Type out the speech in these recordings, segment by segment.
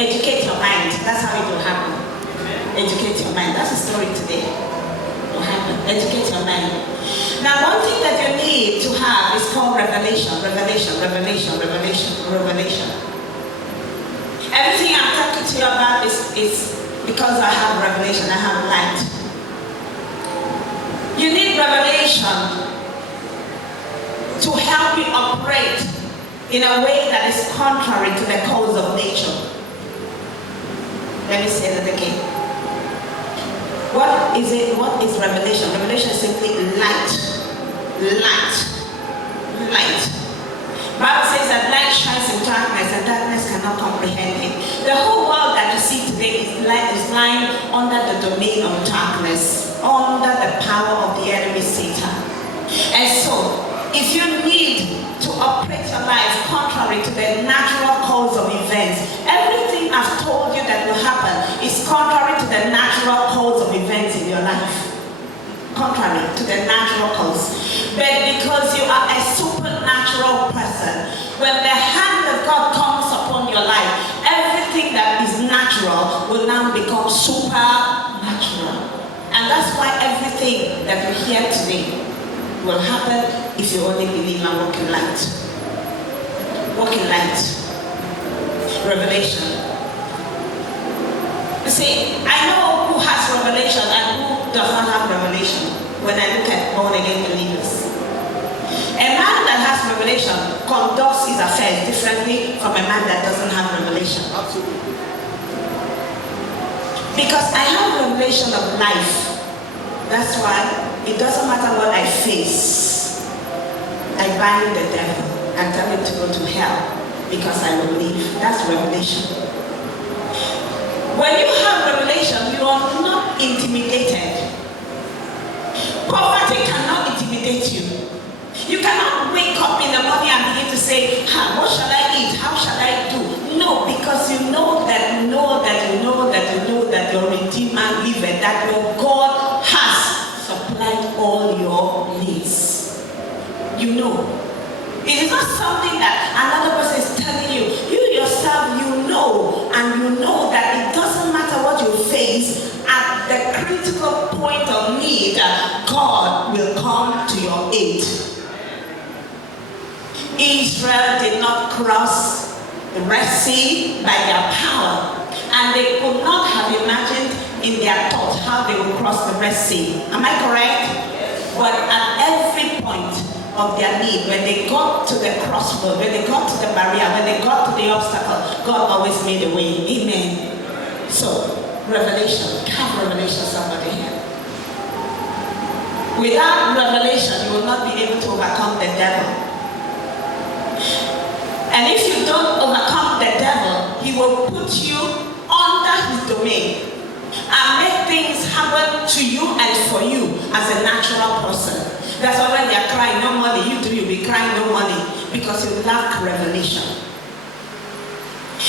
Educate your mind. That's how it will happen. Educate your mind. That's the story today. It will happen. Educate your mind. Now, one thing that you need to have is called revelation. Revelation. Everything I'm talking to you about is because I have revelation. I have light. You need revelation to help you operate in a way that is contrary to the codes of nature. Let me say that again. What is it? What is revelation? Revelation is simply light. Bible says that light shines in darkness and darkness cannot comprehend it. The whole world that you see today is lying under the domain of darkness, under the power of the enemy Satan. And so, if you need to operate your life contrary to the natural course of events, everything I've told you that will happen is contrary to the natural course of events in your life. Contrary to the natural course. But because you are a supernatural person, when the hand of God comes upon your life, everything that is natural will now become supernatural. And that's why everything that you hear today will happen if you only believe and walk in light. Walk in light. Revelation. You see, I know who has revelation and who does not have revelation when I look at born again believers. A man that has revelation conducts his affairs differently from a man that doesn't have revelation. Absolutely. Because I have revelation of life. That's why it doesn't matter what I face. I bind the devil and tell him to go to hell because I will live. That's revelation. When you have revelation, you are not intimidated. Poverty cannot intimidate you. You cannot wake up in the morning and begin to say, what shall I eat? How shall I do? No, because you know that your Redeemer liveth, that your God has supplied all your needs. You know. It is not something that another person is telling you. You yourself, you know, and you know that it doesn't matter what you face, at the critical point of need, God will come to your aid. Israel did not cross the Red Sea by their power, and they could not have imagined in their thoughts how they would cross the Red Sea. Am I correct? But at every point of their need, when they got to the crossroad, when they got to the barrier, when they got to the obstacle, God always made a way. Amen. So, revelation. Have revelation, somebody here. Without revelation, you will not be able to overcome the devil. And if you don't overcome the devil, he will put you under his domain and make things happen to you and for you as a natural person. That's why when they are crying, no money, you'll be crying no money because you lack revelation.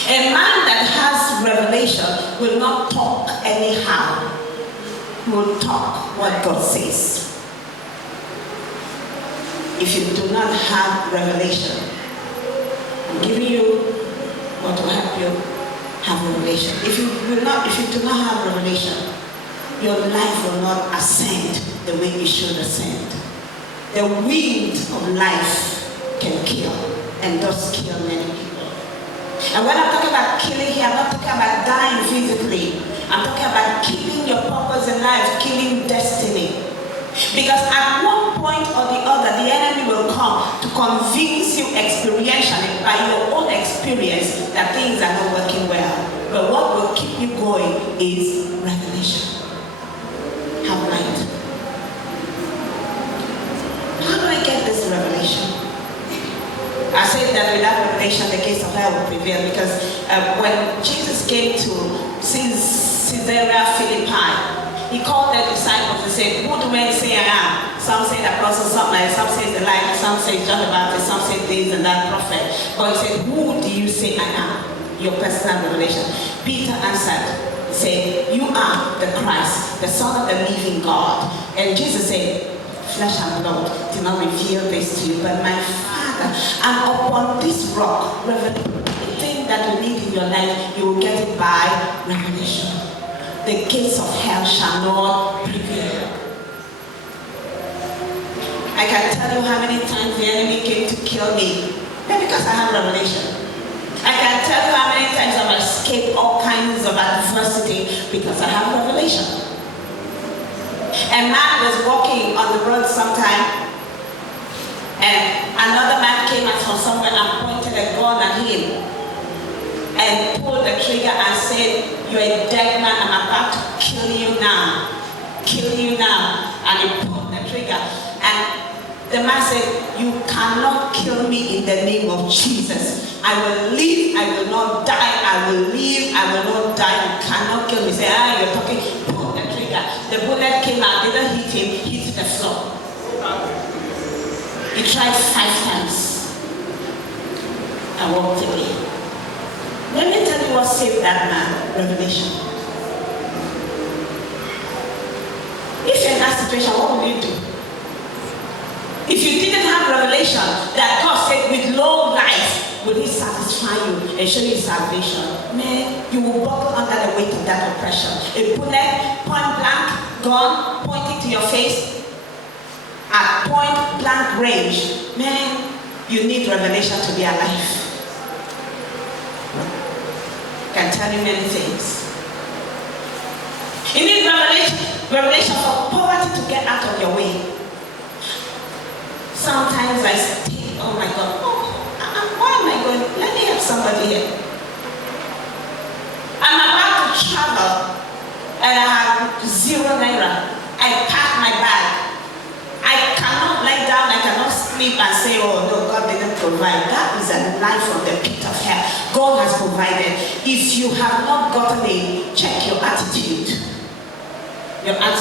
A man that has revelation will not talk anyhow. He will talk what God says. If you do not have revelation, I'm giving you what will help you have revelation. If you do not have revelation, your life will not ascend the way it should ascend. The wind of life can kill, and does kill many people. And when I'm talking about killing here, I'm not talking about dying physically. I'm talking about killing your purpose in life, killing destiny. Because at one point or the other, the enemy will come to convince you experientially by your own experience that things are not working well. But what will keep you going is revelation. Have light. How do I get this revelation? I said that without revelation, the gates of hell will prevail, because when Jesus came to Caesarea Philippi, he called the disciples and said, who do men say I am? Some say the apostle, some say the Elijah, some say John the Baptist, some say this and that prophet. But he said, who do you say I am? Your personal revelation. Peter answered, said, you are the Christ, the Son of the living God. And Jesus said, flesh and blood did not reveal this to you, but my Father. And upon this rock, everything that that you need in your life, you will get it by revelation. The gates of hell shall not prevail. I can tell you how many times the enemy came to kill me, because I have revelation. I can tell you how many times I've escaped all kinds of adversity because I have revelation. A man was walking on the road sometime, and another man came out from somewhere and pointed a gun at him and pulled the trigger and said, "You're a dead man, I'm about to kill you now. Kill you now." And he pulled the trigger. And the man said, "You cannot kill me in the name of Jesus. I will live, I will not die. I will live, I will not die. You cannot kill me." Say, "You're talking." Pull the trigger. The bullet came out, didn't hit him, hit the floor. He tried 5 times and walked away. Let me tell you what saved that man. Revelation. If you're in that situation, what will you do? If you didn't have revelation that God said with long life will He satisfy you and show you salvation, man, you will buckle under the weight of that oppression. A bullet, point blank, gun pointing to your face at point blank range. Man, you need revelation to be alive. I can tell you many things. You need revelation for poverty to get out of your way. Sometimes I think, oh my God, why am I going? Let me help somebody here. I'm about to travel and I have 0 naira. I pack my bag. I cannot lie down, I cannot sleep and say, "Oh no, God didn't provide." That is a lie from the pit of hell. God has provided. If you have not gotten it, check your attitude. Your attitude.